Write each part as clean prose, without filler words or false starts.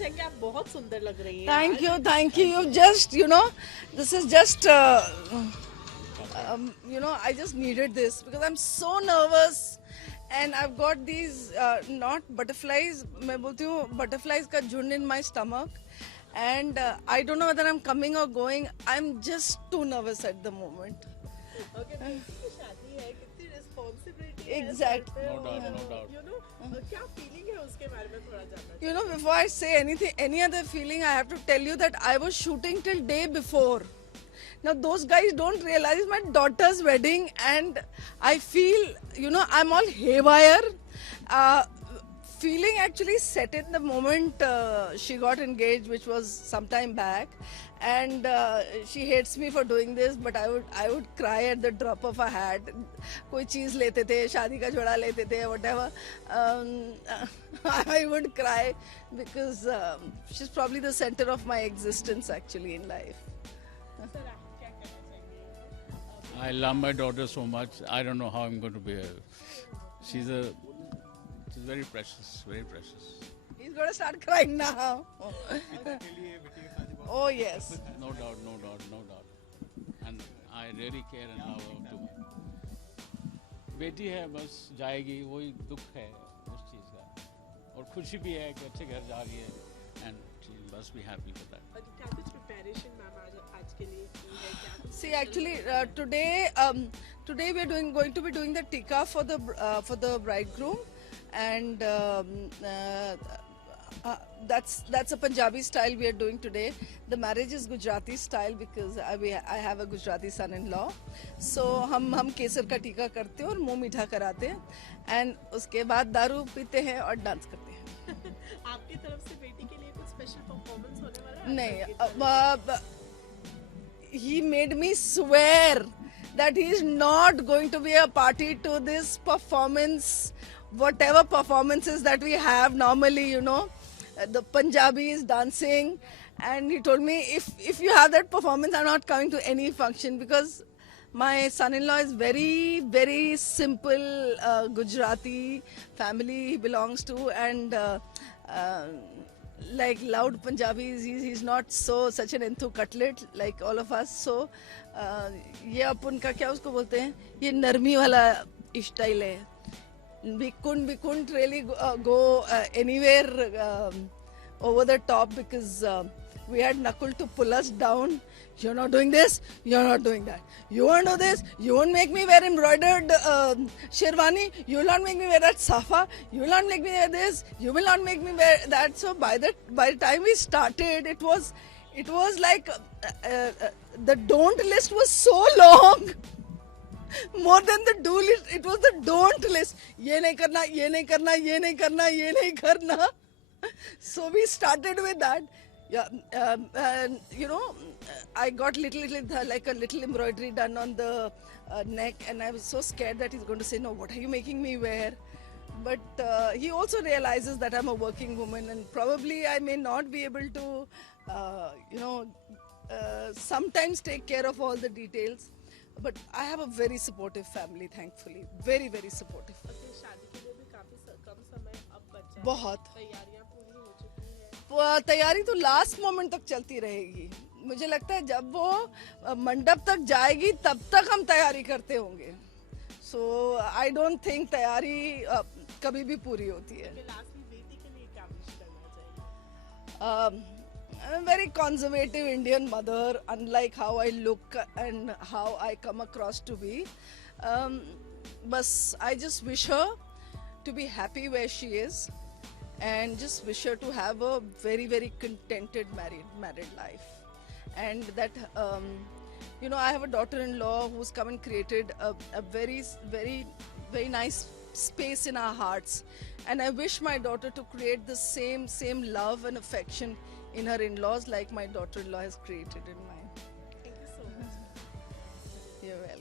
चाहेंगे आप बहुत सुंदर लग रही हैं Thank you, thank you. You just, this is just, I just needed this because I'm so nervous and I've got these not butterflies. मैं बोलती हूँ butterflies का झुंड in my stomach, and I don't know whether I'm coming or going. I'm just too nervous at the moment. Okay बेटी की शादी है कितनी रिस्पांसिबिलिटी है Exact. सर पे No doubt, और no doubt. क्या फीलिंग है उसके बारे में थोड़ा जानना You know, before I say anything, any other feeling, I have to tell you that I was shooting till day before. Now, those guys don't realize my daughter's wedding, and I feel, I'm all haywire. Uh, Feeling actually set in the moment she got engaged, which was some time back, and she hates me for doing this, but I would cry at the drop of a hat. कोई चीज लेते थे, शादी का जोड़ा लेते थे, whatever. I would cry because she's probably the center of my existence actually in life. Sir आप क्या कहना चाहेंगे I love my daughter so much. I don't know how I'm going to be. She's very precious, very precious. He's gonna start crying now. Oh yes. No doubt, no doubt, no doubt. And I really care and how to. बेटी है बस जाएगी वही दुख है उस चीज़ का और खुशी भी है कि अच्छे घर जा रही है and she must be happy for that. क्या कुछ प्रिपरेशन मैम आज के लिए की है क्या कुछ See, actually, today we are going to be doing the tikka for the bridegroom, and that's a Punjabi style we are doing today. The marriage is Gujarati style because I have a Gujarati son-in-law. So हम केसर का टीका करते हैं और मुंह मीठा कराते हैं, and उसके बाद दारू पीते हैं और डांस करते हैं. आपकी तरफ से बेटी के लिए कुछ स्पेशल परफॉर्मेंस होने वाला है नहीं, he made me swear that he is not going to be a party to this performance, whatever performances that we have normally, the Punjabis dancing, and he told me if you have that performance, I'm not coming to any function because my son-in-law is very, very simple Gujarati family he belongs to, and like loud Punjabis, he's not such an enthu cutlet like all of us. So ये अपन का क्या उसको बोलते हैं, ये नरमी वाला style है. We couldn't really go anywhere over the top because we had Nakul to pull us down. You're not doing this, you're not doing that. You won't do this, you won't make me wear embroidered sherwani, you will not make me wear that safa, you will not make me wear this, you will not make me wear that. So by the time we started, it was like the don't list was so long. More than the do list, it was the don't list. ये नहीं करना, ये नहीं करना, ये नहीं करना, ये नहीं करना. So we started with that. Yeah, and I got like a little embroidery done on the neck, and I was so scared that he's going to say, "No, what are you making me wear?" But he also realizes that I'm a working woman, and probably I may not be able to, sometimes take care of all the details. But I have a very supportive family, thankfully. Very, very supportive. अपनी शादी के लिए भी काफी कम समय अब बचा है बहुत. तैयारियां पूरी हो चुकी हैं तैयारी तो लास्ट मोमेंट तक चलती रहेगी. मुझे लगता है जब वो मंडप तक जाएगी तब तक हम तैयारी करते होंगे. सो आई डोंट थिंक तैयारी कभी भी पूरी होती है. लास्ट में बेटी के लिए क्या विश करना चाहिए I'm a very conservative Indian mother, unlike how I look and how I come across to be. But I just wish her to be happy where she is, and just wish her to have a very, very contented married life. And that, I have a daughter-in-law who's come and created a very, very, very nice space in our hearts. And I wish my daughter to create the same love and affection in her in-laws like my daughter-in-law has created in mine. Thank you so much You're welcome.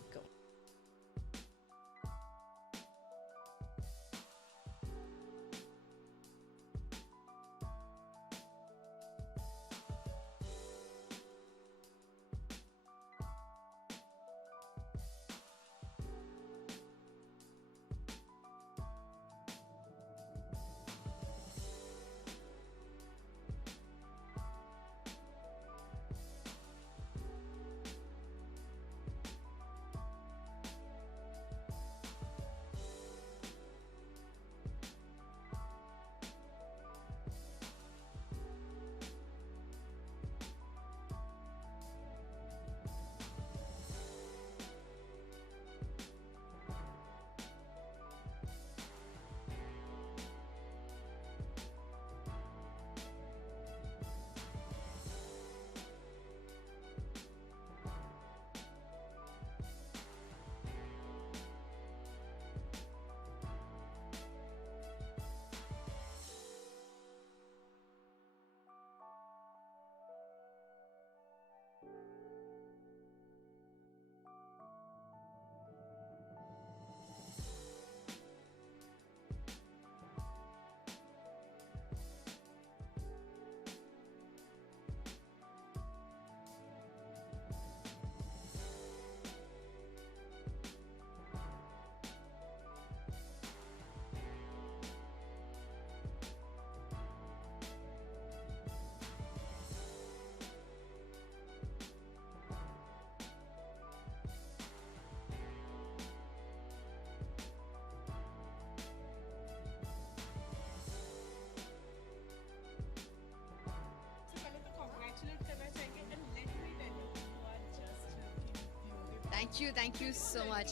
Thank you so much.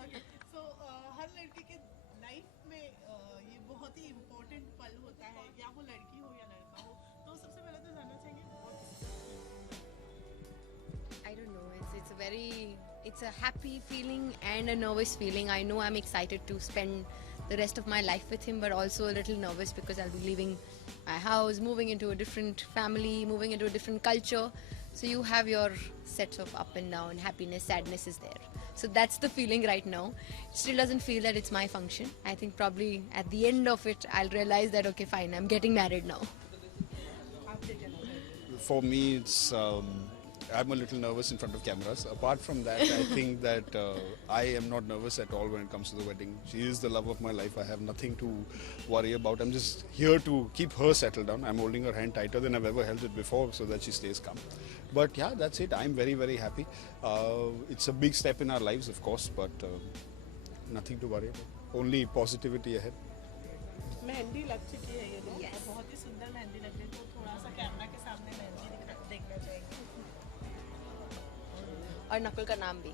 Okay so हर लड़की के life में ये बहुत ही important पल होता है, या वो लड़की हो या लड़का हो। तो सबसे पहले तो जानना चाहेंगे I don't know. It's a happy feeling and a nervous feeling. I know I'm excited to spend the rest of my life with him, but also a little nervous because I'll be leaving my house, moving into a different family, moving into a different culture. So you have your sets of up and down, happiness, sadness is there. So that's the feeling right now. It still doesn't feel that it's my function. I think probably at the end of it, I'll realize that okay, fine, I'm getting married now. आप क्या कहना चाहेंगे? For me, I'm a little nervous in front of cameras. Apart from that, I think that I am not nervous at all when it comes to the wedding. She is the love of my life. I have nothing to worry about. I'm just here to keep her settled down. I'm holding her hand tighter than I've ever held it before so that she stays calm. But yeah, that's it. I'm very, very happy. It's a big step in our lives, of course, but nothing to worry about. Only positivity ahead. Mehndi लग चुकी है ये लोग, Yes. और बहुत ही सुंदर मेहंदी लग रही है। तो थोड़ा सा कैमरा के सामने मेहंदी देखना चाहेंगे। और नकुल का नाम भी.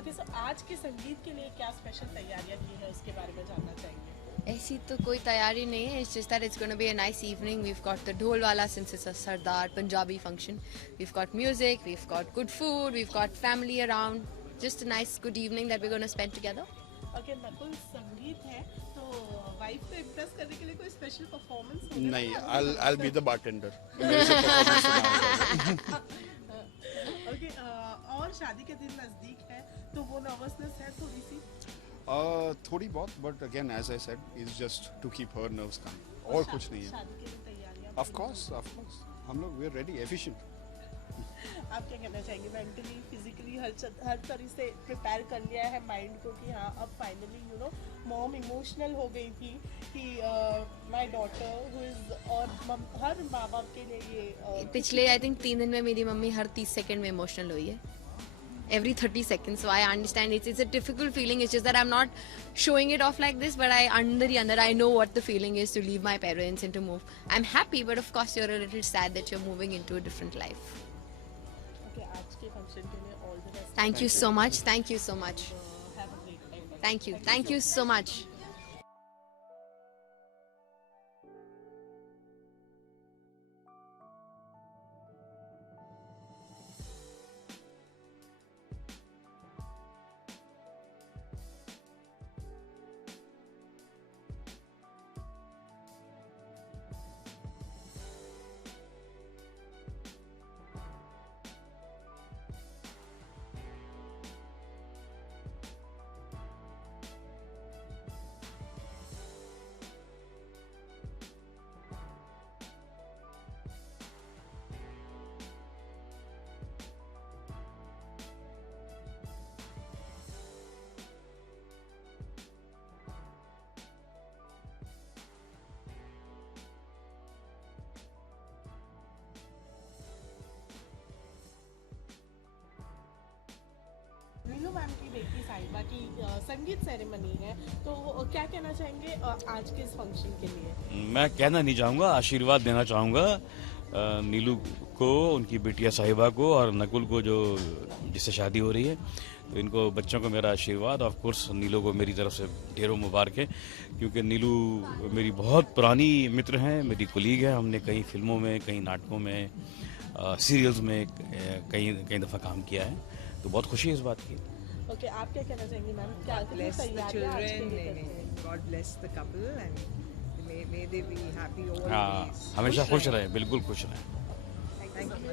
ओके सो आज के संगीत के लिए क्या स्पेशल तैयारियां की है उसके बारे में जानना चाहेंगे। ऐसी तो कोई तैयारी नहीं है. It's just that it's going to be a nice evening. We've got the dhol wala since it's a Sardar Punjabi function. We've got music, we've got good food, we've got family around. Just a nice good evening that we're going to spend together. Okay Nakul संगीत है तो wife को impress करने के लिए कोई special performance होगा? नहीं, I'll be the bartender. मेरे से performance सुना होगा। ओके और शादी के दिन नजदीक है तो वो नर्वसनेस है थोड़ी सी। थोड़ी बहुत, but again, as I said, it's just to keep her nerves calm. और कुछ नहीं है. शादी के लिए तैयारियां। Of course. हम लोग we're ready, efficient. आप क्या कहना चाहेंगे? मेंटली फिजिकली हर तरह से प्रिपेयर कर लिया है माइंड को कि हाँ अब फाइनली मॉम इमोशनल हो गई थी कि माय डॉटर हु इज, और हर माँ बाप के लिए ये पिछले आई थिंक 3 दिन में मेरी मम्मी हर 30 सेकंड में इमोशनल हुई है. Every 30 seconds. So I understand it's a difficult feeling. It's just that I'm not showing it off like this, but I know what the feeling is to leave my parents and to move. I'm happy, but of course you're a little sad that you're moving into a different life. Okay आज के function के लिए all the best. Thank you so much. Thank you so much. Have a great time. Thank you so much. Neelu ma'am की बेटी साहिबा की संगीत ceremony है, तो क्या कहना चाहेंगे आज के इस फंक्शन के लिए? मैं कहना नहीं चाहूँगा, आशीर्वाद देना चाहूँगा नीलू को, उनकी बिटिया साहिबा को और नकुल को जो जिससे शादी हो रही है। तो इनको बच्चों को मेरा आशीर्वाद, ऑफ कोर्स नीलू को मेरी तरफ से ढेरों मुबारक है, क्योंकि नीलू मेरी बहुत पुरानी मित्र हैं, मेरी कोलीग है। हमने कई फिल्मों में, कई नाटकों में, सीरियल्स में कई दफ़ा काम किया है, तो बहुत खुशी है इस बात की। ओके आप क्या कहना चाहेंगे मैम? क्या Bless the तैयारियां आज के children लिए करते हैं? and God bless the couple and may they be happy हाँ, always. हमेशा खुश रहें, बिल्कुल खुश रहें। Thank you.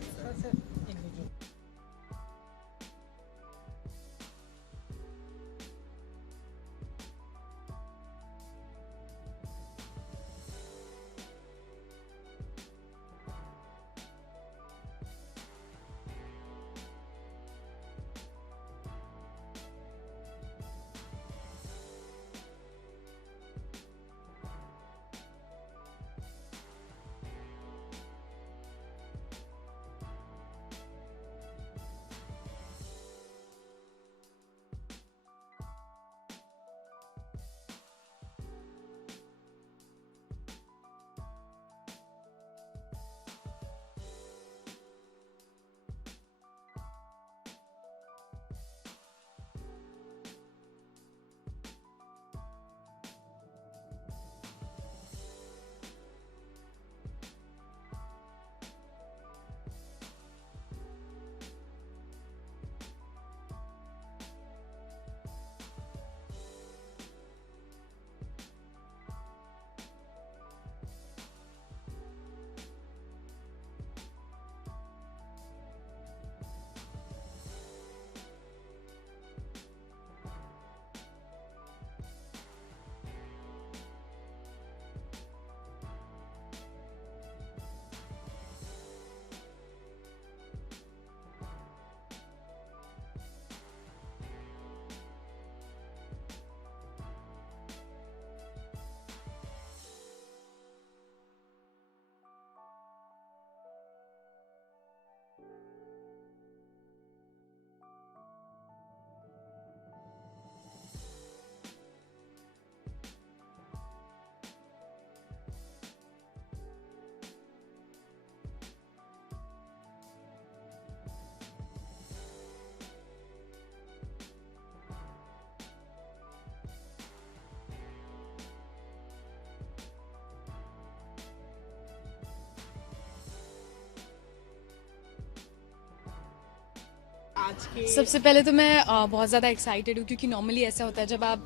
आज के? सबसे पहले तो मैं बहुत ज़्यादा एक्साइटेड हूँ क्योंकि नॉर्मली ऐसा होता है जब आप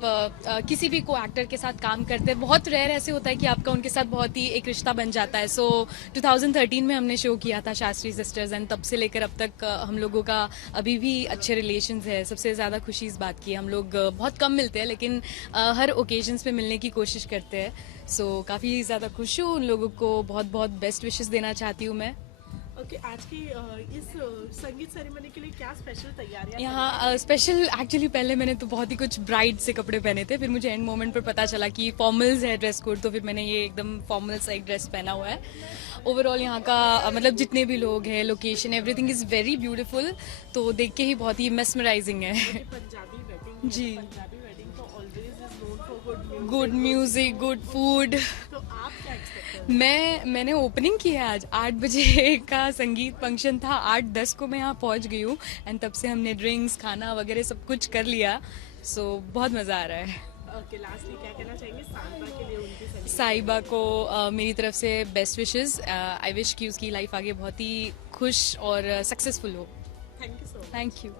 किसी भी को एक्टर के साथ काम करते हैं, बहुत रेयर ऐसे होता है कि आपका उनके साथ बहुत ही एक रिश्ता बन जाता है। सो 2013 में हमने शो किया था शास्त्री सिस्टर्स एंड तब से लेकर अब तक हम लोगों का अभी भी अच्छे रिलेशंस है। सबसे ज़्यादा खुशी इस बात की है, हम लोग बहुत कम मिलते हैं लेकिन हर ओकेजन्स पे मिलने की कोशिश करते हैं। सो काफ़ी ज़्यादा खुश हूँ, उन लोगों को बहुत बहुत बेस्ट विशेस देना चाहती हूँ मैं। ओके, आज की इस संगीत सेरेमनी के लिए क्या स्पेशल तैयारियां? यहाँ स्पेशल एक्चुअली पहले मैंने तो बहुत ही कुछ ब्राइड से कपड़े पहने थे, फिर मुझे एंड मोमेंट पर पता चला कि फॉर्मल्स है ड्रेस कोड, तो फिर मैंने ये एकदम फॉर्मल सा एक ड्रेस पहना हुआ है। ओवरऑल यहाँ का मतलब जितने भी लोग हैं, location, everything is very beautiful, तो देख के ही बहुत ही मेस्मराइजिंग है। पंजाबी वेडिंग जी, पंजाबी वेडिंग तो always is known for good music, good food. तो आप क्या एक्सपेक्ट कर? मैंने ओपनिंग की है आज 8 बजे का संगीत फंक्शन था, 8:10 को मैं यहाँ पहुँच गई हूँ एंड तब से हमने ड्रिंक्स, खाना वगैरह सब कुछ कर लिया। सो बहुत मज़ा आ रहा है। ओके, लास्टली क्या कहना चाहेंगे साहिबा के लिए, उनकी सेलिब्रेशन? साहिबा को मेरी तरफ से बेस्ट विशेस। आई विश कि उसकी लाइफ आगे बहुत ही खुश और सक्सेसफुल हो। Thank you so much. Thank you.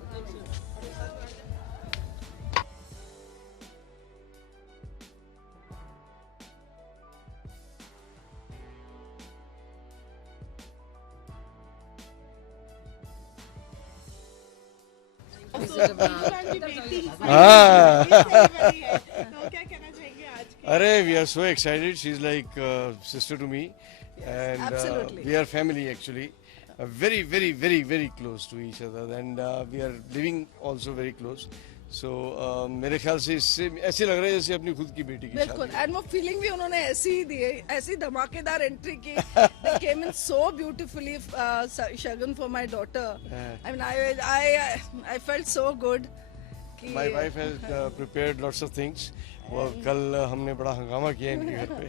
हाँ। तो क्या कहना चाहेंगे आज के? Arey, we are so excited. She's like sister to me, and absolutely. we are family actually. Very, very, very, very close to each other, and we are living also very close. So मेरे ख्याल से इससे ऐसे लग रहा है जैसे अपनी खुद की बेटी की बिल्कुल, शादी। एंड वो फीलिंग भी उन्होंने ऐसी ही दी है, ऐसी धमाकेदार एंट्री की। They came in so beautifully, Shagun for my daughter. I mean, I felt so good. My wife has prepared lots of things. वो कल हमने बड़ा हंगामा किया इनके घर पे।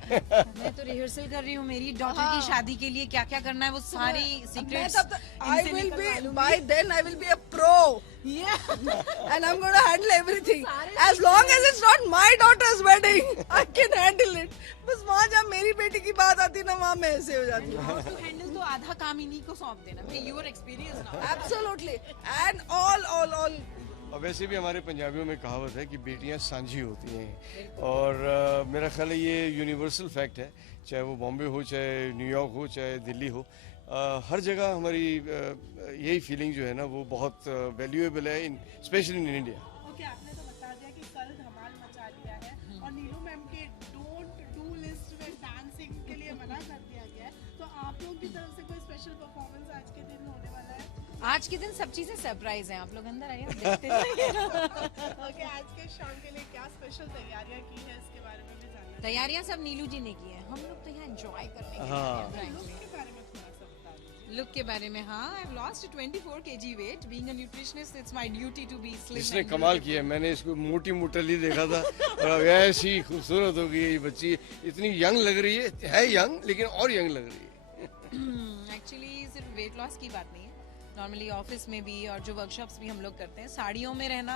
मैं तो रिहर्सल कर रही हूँ मेरी डॉटर की शादी के लिए, क्या क्या करना है वो सारी secrets I will be by then. I will be a pro. Yeah. And I'm going to handle everything. As long as it's not my daughter's wedding, I can handle it. बस वहाँ जब मेरी बेटी की बात आती है ना, वहाँ मैं ऐसे हो जाती हूँ। टू हैंडल तो आधा काम इन्हीं को सौंप देना। Your experience now. Absolutely. And all. और वैसे भी हमारे पंजाबियों में कहावत है कि बेटियां सांझी होती हैं, और मेरा ख्याल है ये यूनिवर्सल फैक्ट है, चाहे वो बॉम्बे हो, चाहे न्यूयॉर्क हो, चाहे दिल्ली हो, हर जगह हमारी यही फीलिंग जो है ना वो बहुत वैल्यूएबल है, स्पेशली इन इंडिया। ओके, आपने तो बता दिया कि कल धमाल मचा दिया है और नीलू मैम के डोंट डू लिस्ट में डांसिंग के लिए मना कर दिया गया है, तो आप लोग की तरफ से कोई स्पेशल परफॉर्मेंस आज के दिन होने वाला है? आज के दिन सब चीजें सरप्राइज हैं, आप लोग अंदर आइए, आप देखते जाइए। ओके, आज के शाम के लिए क्या स्पेशल तैयारियां की है इसके बारे में भी जानना है। तैयारियां सब नीलू जी ने की हैं, हम लोग तो यहाँ एंजॉय करने के हाँ। लिए लुक के बारे में थोड़ा सा बता दीजिए। लुक के बारे में, हाँ, I have lost 24 kg weight. Being a nutritionist, it's my duty to be slim. इसने and कमाल beautiful. किया है, मैंने इसको मोटी मोटली देखा था और अब ऐसी खूबसूरत हो गई ये बच्ची, इतनी यंग लग रही है यंग लेकिन और यंग लग रही है। एक्चुअली सिर्फ वेट लॉस की बात नहीं है, नॉर्मली ऑफिस में भी और जो वर्कशॉप्स भी हम लोग करते हैं, साड़ियों में रहना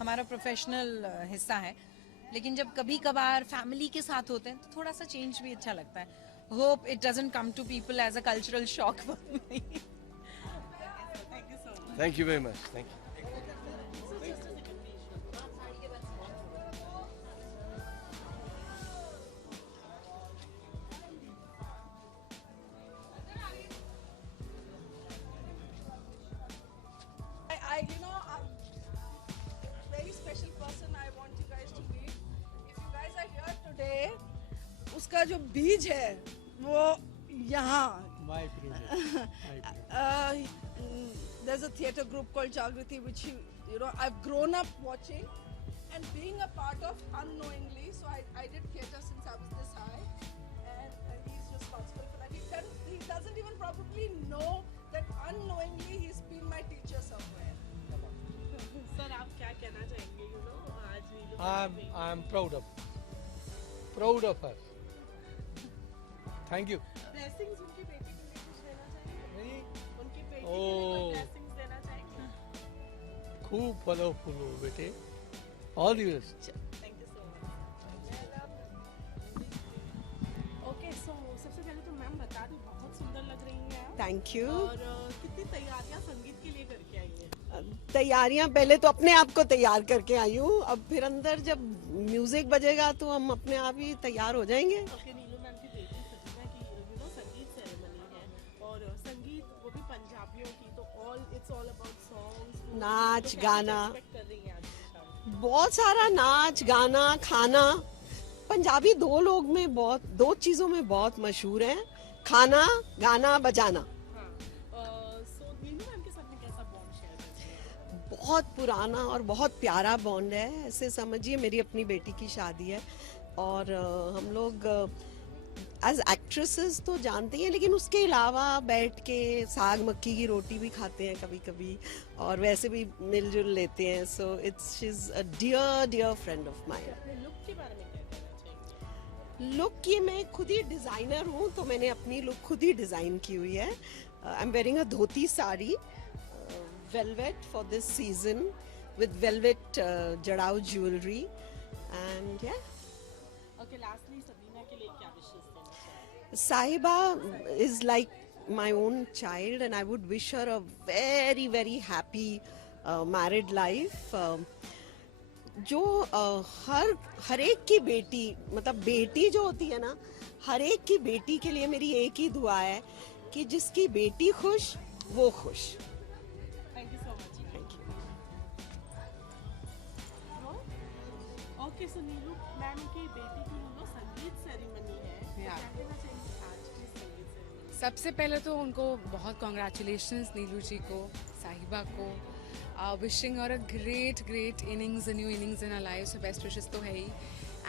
हमारा प्रोफेशनल हिस्सा है, लेकिन जब कभी कभार फैमिली के साथ होते हैं तो थोड़ा सा चेंज भी अच्छा लगता है। Hope it doesn't come to people as a cultural shock for me. Thank you very much, thank you. I you know, very special person I want you guys to meet. If you guys are here today, उसका जो बीज है वो यहाँ there's a theatre group called Jagriti which you know I've grown up watching and being a part of unknowingly. So I did theatre since I was this high, and he's responsible for that. He doesn't even probably know that unknowingly he's been my teacher somewhere. Sir, आप क्या कहना चाहेंगे? You know, आज नीलू I'm proud of her. Thank you. Blessings उनकी बेटी के लिए कुछ देना चाहेंगे? उनकी बेटी के लिए Oh. कोई ब्लेसिंग्स देना चाहेंगे? खूब फलो फूलो बेटे, all the best. Thank you so much. Okay, so सबसे पहले तो मैम बता दूं, बहुत सुंदर लग रही हैं आप। Thank you. और कितनी तैयारियां संगीत के लिए करके आई हैं? तैयारियां पहले तो अपने आप को तैयार करके आई हूँ, अब फिर अंदर जब म्यूजिक बजेगा तो हम अपने आप ही तैयार हो जाएंगे। ओके, नीलू मैम की बेटी सजीना की संगीत सेरेमनी है और संगीत वो भी पंजाबियों की, तो इट्स ऑल अबाउट सॉन्ग्स, नाच गाना, कर रही हैं आज की शाम। बहुत सारा नाच गाना खाना। पंजाबी दो चीजों में बहुत मशहूर हैं, खाना गाना बजाना। सो नीलू मैम के साथ में कैसा बॉन्ड शेयर करते हैं? बहुत पुराना और बहुत प्यारा बॉन्ड है। ऐसे समझिए मेरी अपनी बेटी की शादी है और हम लोग एज एक्ट्रेसेस तो जानते ही हैं, लेकिन उसके अलावा बैठ के साग मक्की की रोटी भी खाते हैं कभी कभी और वैसे भी मिलजुल लेते हैं। So she is a dear friend of mine. अपने लुक के बारे में क्या कहना चाहिए? लुक ये मैं खुद ही डिज़ाइनर हूँ, तो मैंने अपनी लुक खुद ही डिज़ाइन की हुई है। I am wearing a dhoti sari velvet for this season with velvet जड़ाऊ jewelry and yeah. Okay, lastly Sabina के लिए क्या विशेष देना चाहिए? Sahiba is like my own child and I would wish her a very happy married life. जो हर एक की बेटी, मतलब बेटी जो होती है ना, हर एक की बेटी के लिए मेरी एक ही दुआ है कि जिसकी बेटी खुश वो खुश। Thank you so much. Thank you. Okay, so Neelu ma'am की बेटी की संगीत सेरेमनी है, तो क्या कहना चाहिए आज की संगीत सेरेमनी? सबसे पहले तो उनको बहुत कॉन्ग्रेचुलेशंस नीलू जी को, साहिबा को, विशिंग और a great innings, new innings in our lives, best wishes तो है ही।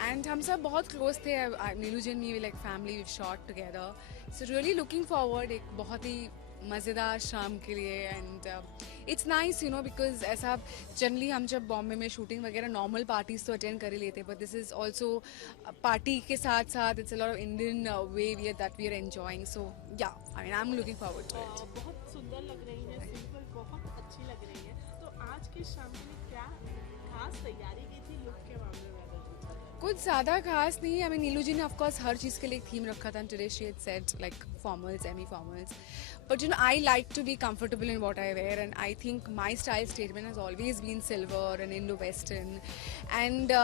एंड हम सब बहुत क्लोज थे, Neelu ji and me like family, we shot together, so really looking forward एक बहुत ही मज़ेदार शाम के लिए। एंड इट्स नाइस बिकॉज ऐसा जनरली हम जब बॉम्बे में शूटिंग वगैरह नॉर्मल पार्टीज तो अटेंड कर ही लेते, but this is also party के साथ साथ it's a lot of Indian way that we are enjoying. So yeah I am looking forward to it. बहुत सुंदर लग रही है, सिंपल बहुत अच्छी लग रही है। तो आज की शाम के लिए क्या खास तैयारी की थी लुक के मामले में? कुछ ज़्यादा खास नहीं। आई मीन नीलू जी ने ऑफकोर्स हर चीज़ के लिए एक थीम रखा था, today she had said like formals, semi formals, but I like to be comfortable in what I wear, and I think my style statement has always been silver and Indo-Western, and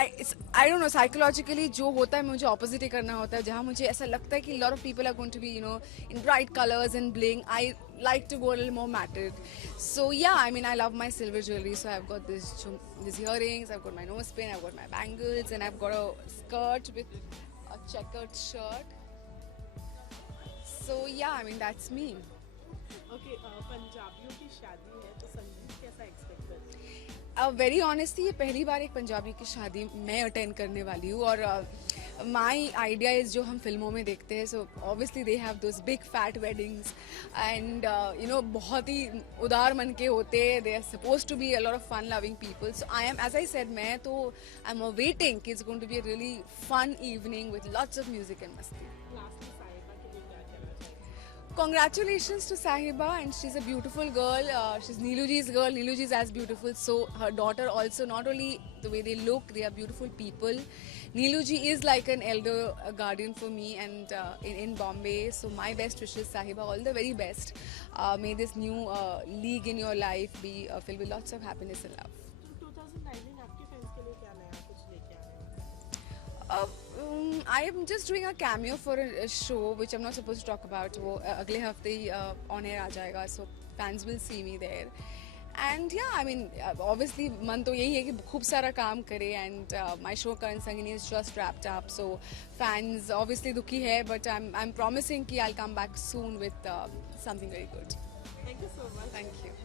I don't know, psychologically जो होता है मुझे opposite ही करना होता है। जहाँ मुझे ऐसा लगता है कि lot of people are going to be in bright colors and bling, I like to go a little more matted. So yeah, I mean I love my silver jewelry, so I've got these earrings, I've got my nose pin, I've got my bangles, and I've got a skirt with a checkered shirt. So yeah, I mean that's me. Okay, पंजाबियों की शादी है तो संगीत कैसा expect करते हैं? Very honestly ये पहली बार एक पंजाबी की शादी मैं अटेंड करने वाली हूँ, और माई आइडिया इज़ जो हम फिल्मों में देखते हैं, so obviously they have those big fat weddings and बहुत ही उदार मन के होते, they are suppose to be a lot of fun loving people. So I am, as I said, मैं तो आई एम वेटिंग कि it's going to be a really fun evening with lots of music and मस्ती। Lastly Sahiba के लिए क्या कहना चाहिए? Congratulations to Sahiba, and she's a beautiful girl. She's Neelu ji's girl. Neelu ji's as beautiful. So her daughter also, not only the way they look, they are beautiful people. Neelu ji is like an elder guardian for me and in Bombay. So my best wishes, Sahiba, all the very best. May this new league in your life be filled with lots of happiness and love. तो 2019 आपके fans के लिए क्या नया कुछ लेके आए हैं? I am just doing a cameo for a show which I'm not supposed to talk about. वो अगले हफ्ते ही on air आ जाएगा, so fans will see me there. And yeah, I mean, obviously मन तो यही है कि खूब सारा काम करे, and my show Karan Sangini is just wrapped up, so fans obviously दुखी है, but I'm promising कि I'll come back soon with something very good. Thank you so much. Thank you.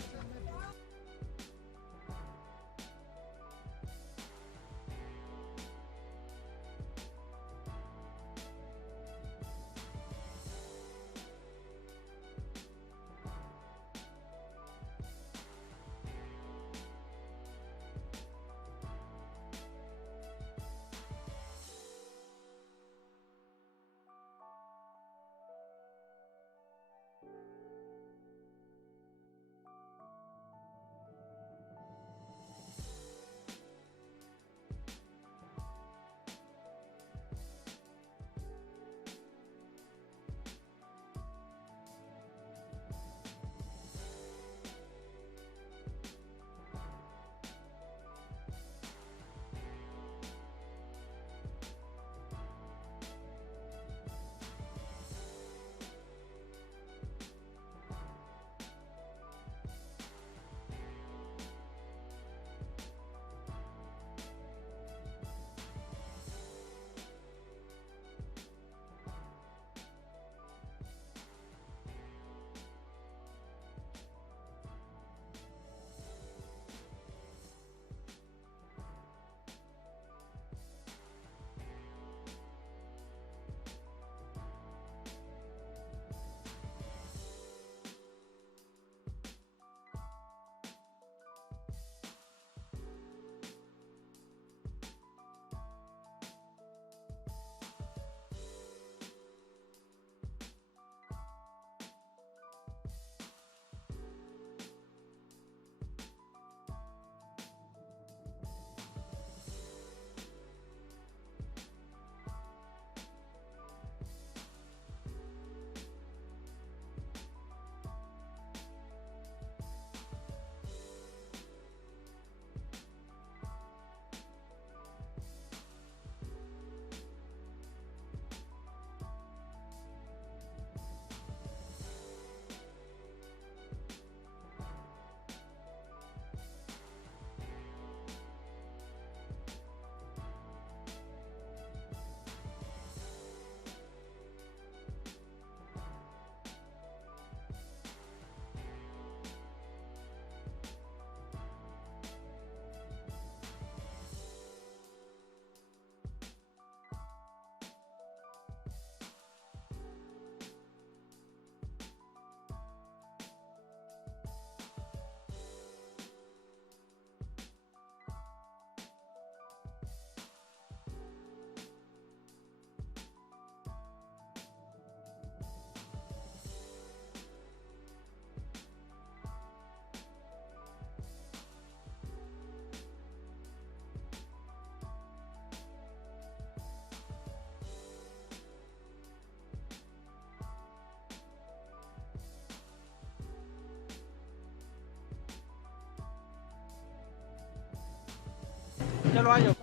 चलो आ जाओ।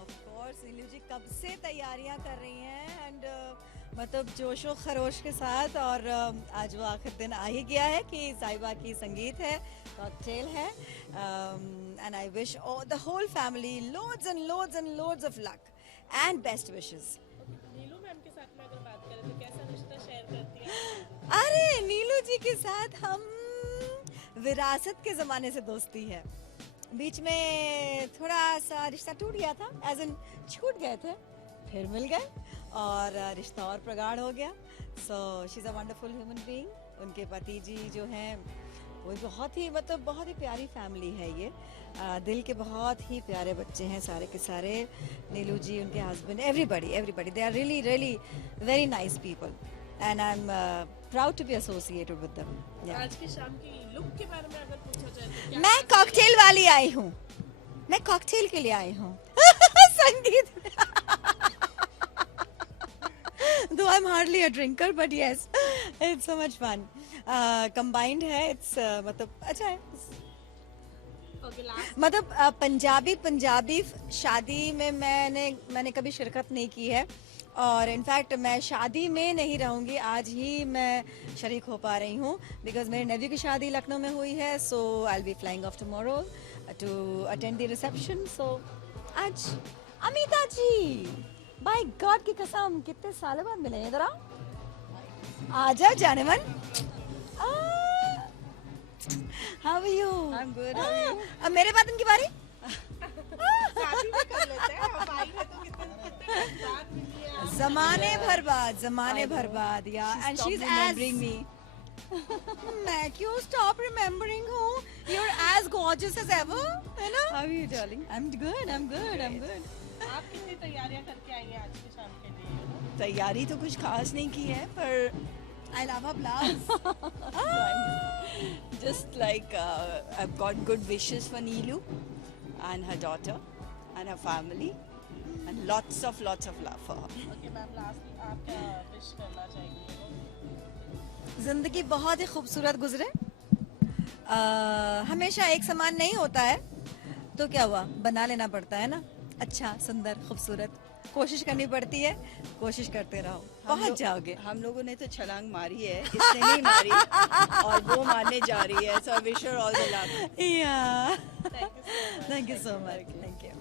ऑफ कोर्स नीलू जी कब से तैयारियां कर रही हैं एंड मतलब जोशो खरोश के साथ और आज वो आखिर दिन आ ही गया है कि साहिबा की संगीत है, कॉकटेल है and I wish the whole family loads of luck and best wishes. Neelu ma'am के साथ में अगर बात करें तो कैसा रिश्ता शेयर करती हैं? अरे नीलू जी के साथ हम विरासत के ज़माने से दोस्ती है, बीच में थोड़ा सा रिश्ता टूट गया था, एज इन छूट गए थे, फिर मिल गए और रिश्ता और प्रगाढ़ हो गया। So she is a wonderful human being. उनके पति जी जो हैं वो बहुत ही प्यारी फैमिली है ये, दिल के बहुत ही प्यारे बच्चे हैं सारे के सारे। नीलू जी, उनके husband, everybody they are really really very nice people and I am proud to be associated with them. आज की शाम की लुक के बारे में अगर पूछा जाए तो क्या? मैं कॉकटेल वाली आई हूँ, मैं कॉकटेल के लिए आई हूँ संगीत though I'm hardly a drinker but yes it's so much fun combined है it's मतलब अच्छा है मतलब पंजाबी शादी में मैंने कभी शिरकत नहीं की है और इनफैक्ट मैं शादी में नहीं रहूँगी, आज ही मैं शरीक हो पा रही हूँ बिकॉज मेरे नेवी की शादी लखनऊ में हुई है। So I will be flying off tomorrow to attend the reception. So आज अमिता जी, बाय गॉड की कसम कितने सालों बाद मिले, इधर आओ, आ जाओ जाने मन। How are you? I'm good. How are you? अब मेरे बाद उनकी बारी। शादी भी कर लेते हैं, हम आई हैं तो कितने बाद मिली है आप। जमाने भर बाद या and she is remembering me. मैं क्यों स्टॉप रिमेम्बरिंग हूँ, you are as gorgeous as ever, है ना? How are you, darling? I'm good. आप कितनी तैयारियां करके आई हैं आज की शाम के लिए? तैयारी तो कुछ खास नहीं की है पर I love her blouse. just like I've got good wishes for Neelu and her daughter and her family and lots of love for her. Okay ma'am, lastly आप क्या विश करना चाहेंगे? जिंदगी बहुत ही खूबसूरत गुजरे, हमेशा एक समान नहीं होता है तो क्या हुआ, बना लेना पड़ता है ना, अच्छा सुंदर खूबसूरत, कोशिश करनी पड़ती है, कोशिश करते रहो, पहुंच जाओगे। हम लोगों ने तो छलांग मारी है, इसने नहीं मारी और वो मारने जा रही है, so I wish her all the luck. Yeah. Thank you so much. Thank you so much. Thank you.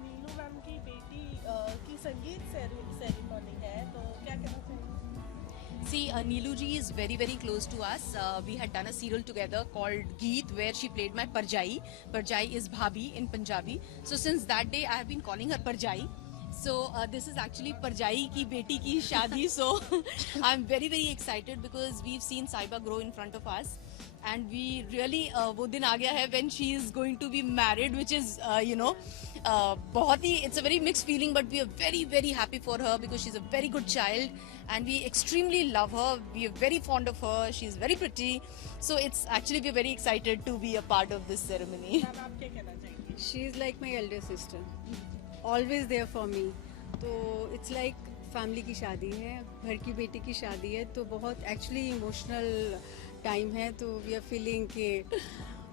Neelu ma'am की बेटी की संगीत सेरेमनी है, तो क्या कहना चाहेंगे? See, Neelu ji is very, very close to us. We had done a serial together called Geet, where she played my Parjai. Parjai is Bhabhi in Punjabi. So since that day, I have been calling her Parjai. So this is actually Parjai ki beti ki shadi. So I'm very, very excited because we've seen Saiba grow in front of us. And we really, वो दिन आ गया है when she is going to be married, which is, बहुत ही, it's a very mixed feeling, but we are very, very happy for her because she's a very good child and we extremely love her. We are very fond of her. She's very pretty. So it's actually, we're very excited to be a part of this ceremony. Ma'am आप क्या कहना चाहेंगे? She is like my elder sister, always there for me. तो it's like family की शादी है, घर की बेटी की शादी है, तो बहुत actually emotional टाइम है। तो वी आर फीलिंग कि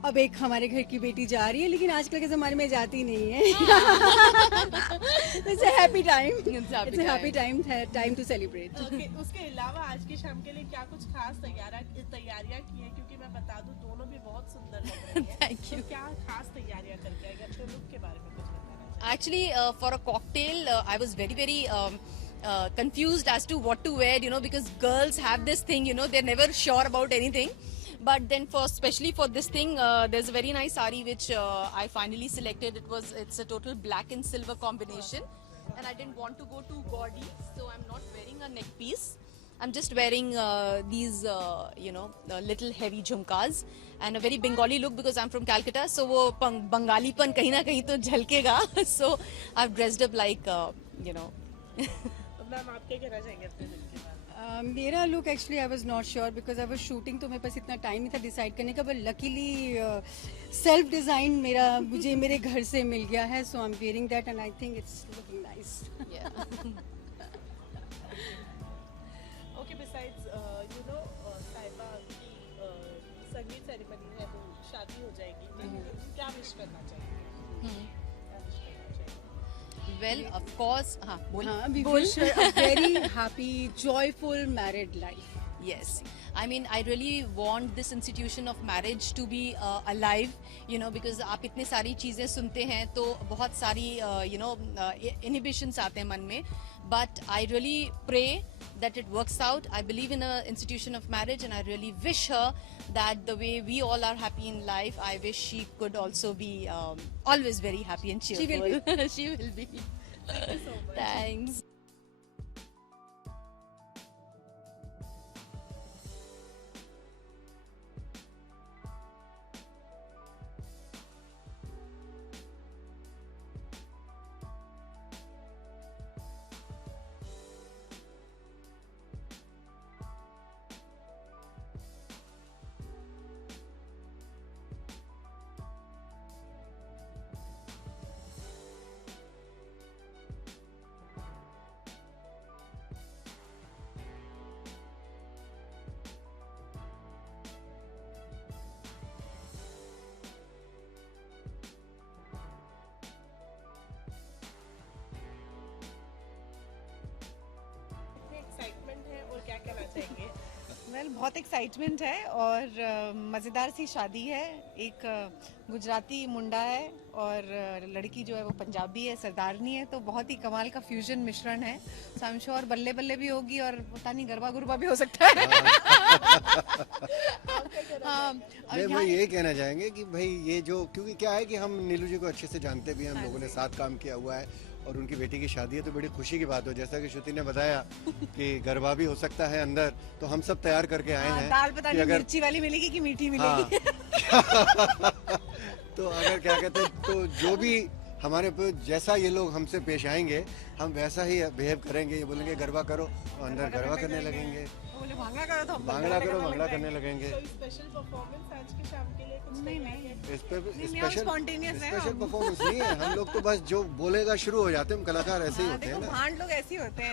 अब एक हमारे घर की बेटी जा रही है, लेकिन आजकल के ज़माने में जाती नहीं है। It's a happy time, it's a happy time to celebrate. Okay, उसके अलावा आज की शाम के लिए क्या कुछ खास तैयारियां की हैं? क्योंकि मैं बता दूं दोनों भी बहुत सुंदर लग रही हैं। Thank you. तो क्या खास तैयारियां करके आई? अपने लुक के बारे में कुछ बताना चाहिए? Actually, for a cocktail, I was very, very confused as to what to wear, because girls have this thing, they're never sure about anything. But then for especially for this thing, there's a very nice sari which I finally selected. It's a total black and silver combination, and I didn't want to go too gaudy, so I'm not wearing a neck piece. I'm just wearing these little heavy jhumkas and a very Bengali look because I'm from Calcutta, so वो बंगालीपन कहीं ना कहीं तो झलकेगा. So I've dressed up like ma'am आप क्या कहना चाहेंगे अपने दिन के बारे में? मेरा look actually I was not sure because I was shooting, तो मेरे पास इतना टाइम नहीं था डिसाइड करने का, बट लकीली सेल्फ डिजाइन मुझे मेरे घर से मिल गया है, so I am wearing that and I think it's looking nice. Okay, besides Sahiba की संगीत सेरेमनी है, वो शादी हो जाएगी, क्या विश करना चाहिए? Well, of course, we wish her a very happy, joyful married life. Yes, I mean, I really want this institution of marriage to be alive, because आप इतने सारी चीजें सुनते हैं तो बहुत सारी inhibitions आते हैं मन में, but I really pray that it works out. I believe in an institution of marriage, and I really wish her that the way we all are happy in life, I wish she could also be always very happy and cheerful. She will be. She will be. Thank you so much. Thanks. क्या कहना चाहेंगे? Well, बहुत excitement है और मज़ेदार सी शादी है. एक गुजराती मुंडा है और लड़की जो है वो पंजाबी है, सरदारनी है, तो बहुत ही कमाल का फ्यूजन मिश्रण है. सो आई एम श्योर बल्ले बल्ले भी होगी और पता नहीं गरबा गुरबा भी हो सकता है. मैं ये कहना चाहेंगे कि भाई ये जो, क्योंकि क्या है कि हम नीलू जी को अच्छे से जानते भी हैं, हम लोगों ने साथ काम किया हुआ है और उनकी बेटी की शादी है तो बड़ी खुशी की बात हो. जैसा कि श्रुति ने बताया कि गरबा भी हो सकता है अंदर, तो हम सब तैयार करके आए हैं. दाल पता नहीं मिर्ची वाली मिलेगी कि मीठी मिलेगी. तो अगर क्या कहते हैं, तो जो भी हमारे पे जैसा ये लोग हमसे पेश आएंगे हम वैसा ही बिहेव करेंगे. ये बोलेंगे गरबा करो तो अंदर गरबा करने लगेंगे, भांगड़ा करो तो भांगड़ा करो भांगड़ा करने लगेंगे. स्पेशल परफॉर्मेंस आज की शाम के लिए कुछ नहीं. इस पे स्पॉन्टेनियस है. स्पेशल परफॉर्मेंस नहीं है, हम लोग तो बस जो बोलेगा शुरू हो जाते हैं. हम कलाकार ऐसे ही होते हैं ना, भांड लोग ऐसे ही होते हैं.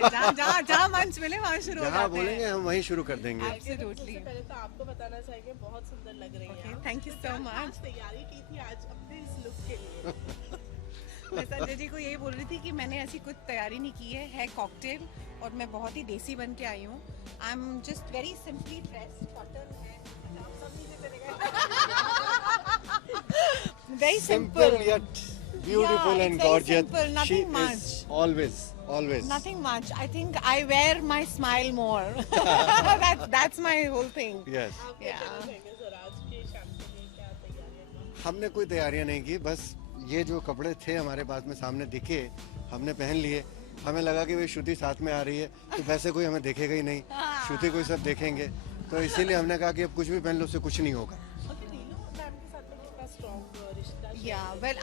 जहाँ मंच मिले वहाँ शुरू हो जाते हैं. जहाँ बोलेंगे हम वहीं शुरू कर देंगे. एब्सोल्युटली. पहले तो आपको बताना चाहिए बहुत सुंदर लग रही है. Thank you so much. तैयारी की थी आज अपने इस लुक के लिए? मैं संजय जी को यही बोल रही थी कि मैंने ऐसी कुछ तैयारी नहीं की है कॉकटेल और मैं बहुत ही देसी बन के आई हूँ. I am just very simply dressed. Cotton है, सब चीजें चलेगा. Very simple yet beautiful and gorgeous. Nothing much. Always. Nothing much. I think I wear my smile more. That's my whole thing. Yes. हमने कोई तैयारियां नहीं की, बस ये जो कपड़े थे हमारे पास में सामने दिखे हमने पहन लिए. हमें लगा कि वे श्रुति साथ में आ रही है तो वैसे कोई हमें देखेगा ही नहीं, श्रुति को सब देखेंगे, तो इसीलिए हमने कहा कि अब कुछ भी पहन लो उससे कुछ नहीं होगा. Yeah, well,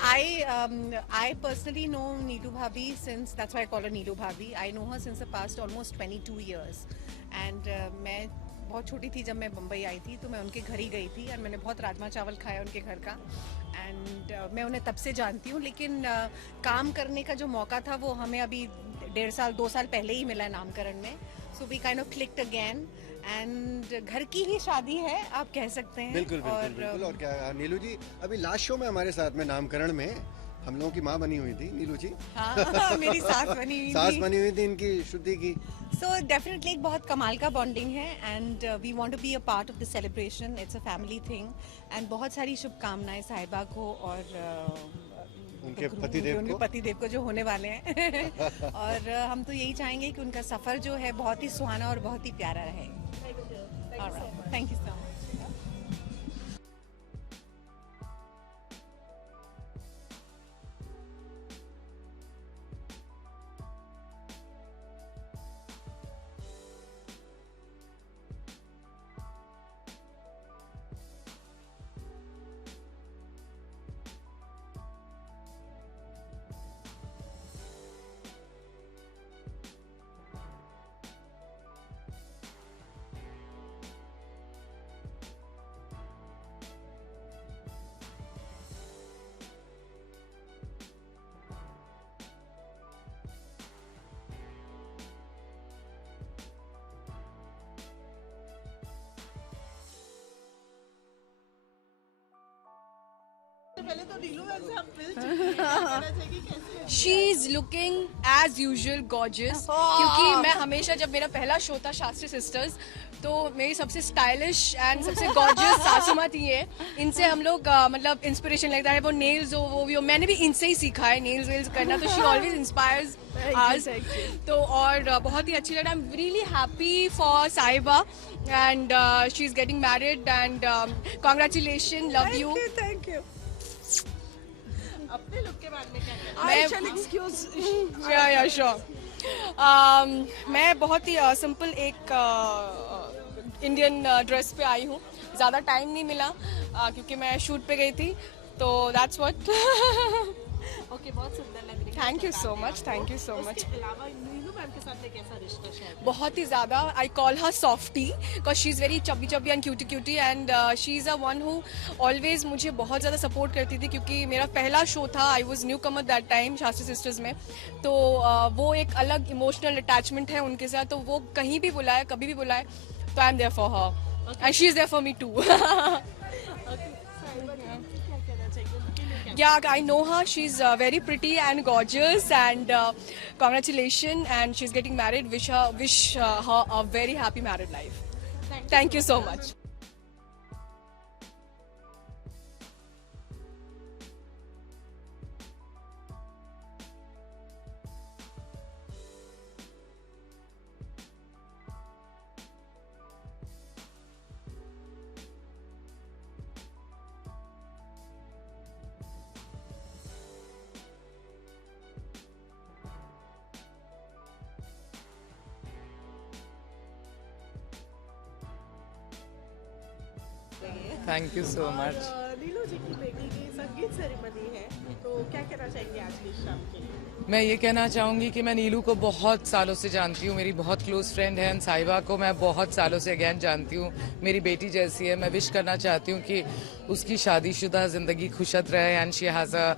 I personally know Neelu Bhabhi since, that's why I call her Neelu Bhabhi. I know her since the past almost 22 years. And मैं बहुत छोटी थी जब मैं बम्बई आई थी, तो मैं उनके घर ही गई थी और मैंने बहुत राजमा चावल खाया उनके घर का. एंड मैं उन्हें तब से जानती हूँ, लेकिन काम करने का जो मौका था वो हमें अभी 1.5 साल 2 साल पहले ही मिला नामकरण में. So we kind of clicked again and घर की ही शादी है आप कह सकते हैं. बिल्कुल. और क्या नीलू जी अभी लास्ट शो में हमारे साथ में नामकरण में हम लोगों की माँ बनी हुई थी नीलू जी. हाँ, मेरी सास बनी हुई थी इनकी श्रुति की. सो डेफिनेटली एक बहुत कमाल का बॉन्डिंग है and we want to be a part of the celebration. It's a family thing and बहुत सारी शुभकामनाएं साहिबा को और उनके पतिदेव को जो होने वाले हैं. और हम तो यही चाहेंगे कि उनका सफर जो है बहुत ही सुहाना और बहुत ही प्यारा रहे. Thank you so much. पहले तो नीलू वैसे आप मिल चुकी हैं, कहना चाहिए कैसी है? She is looking as usual gorgeous, क्योंकि मैं हमेशा जब मेरा पहला शो था शास्त्री सिस्टर्स, तो मेरी सबसे स्टाइलिश एंड सबसे गॉर्जियस सासू माँ थी ये। इनसे हम लोग मतलब इंस्पिरेशन लगता है, वो नेल्स हो वो भी हो, मैंने भी इनसे ही सीखा है नेल्स वेल्स करना, तो शी ऑलवेज इंस्पायर्स अस। तो और बहुत ही अच्छी लग रहा है। I am really happy for Sahiba and she is getting married and congratulation, love you. Thank you. अपने लुक के बारे में क्या कहना I shall excuse. Yeah sure. मैं बहुत ही सिंपल एक इंडियन ड्रेस पे आई हूँ। ज़्यादा टाइम नहीं मिला क्योंकि मैं शूट पे गई थी, तो दैट्स व्हाट। ओके, बहुत सुंदर लग रही है। Thank you so much, thank you so much. इसके अलावा नीलू मैम के साथ एक ऐसा रिश्ता शेयर बहुत ही ज़्यादा। I call her softy because she is very chubby chubby and cutie cutie, and she is a one who always मुझे बहुत ज़्यादा सपोर्ट करती थी, क्योंकि मेरा पहला शो था। I was new Qamar that time Shastri sisters में, तो वो एक अलग इमोशनल अटैचमेंट है उनके साथ, तो वो कहीं भी बुलाए कभी भी बुलाए तो I am there for her and she is there for me too. Yeah, I know her. She's very pretty and gorgeous, and congratulations. And she's getting married. Wish her a very happy married life. Thank you so much. Thank you so much. Neelu ji की बेटी की संगीत ceremony है, तो क्या कहना चाहेंगे आज की शाम के लिए? मैं ये कहना चाहूँगी कि मैं नीलू को बहुत सालों से जानती हूँ, मेरी बहुत क्लोज फ्रेंड है। साहिबा को मैं बहुत सालों से अगेन जानती हूँ, मेरी बेटी जैसी है। मैं विश करना चाहती हूँ कि उसकी शादीशुदा ज़िंदगी खुशत रहे and she has a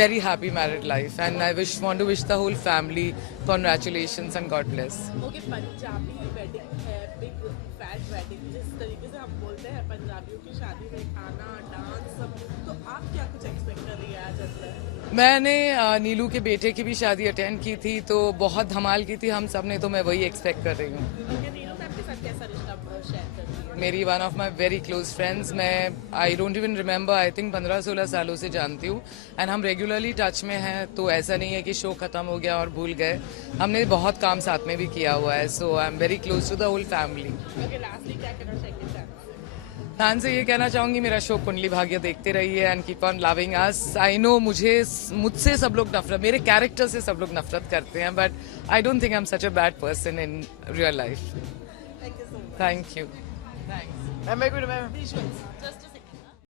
very happy married life, and I want to wish the whole family congratulations and God bless. Okay, Punjabi wedding है, बिग फैट वेडिंग, जिस तरीके से हम बोलते हैं पंजाबियों की शादी में खाना डांस सब, तो आप क्या कुछ एक्सपेक्ट कर रही है आज अंदर? मैंने नीलू के बेटे की भी शादी अटेंड की थी, तो बहुत धमाल की थी हम सब ने, तो मैं वही एक्सपेक्ट कर रही हूँ। नीलू मैम के साथ कैसा रिश्ता शेयर कर रही है? मेरी one of my very close friends, मैं I don't even remember, I think 15-16 सालों से जानती हूँ, एंड हम रेगुलरली टच में हैं। तो ऐसा नहीं है कि शो खत्म हो गया और भूल गए, हमने बहुत काम साथ में भी किया हुआ है। So I am very close to the whole family. Okay, lastly क्या कहना चाहेंगे सर? फैन से ये कहना चाहूँगी, मेरा शो कुंडली भाग्य देखते रहिए and keep on loving us. I know मुझसे सब लोग नफरत, मेरे कैरेक्टर से सब लोग नफरत करते हैं, but I don't think I am such a bad person in real life. Thank you so much. Thank you. Visuals. Just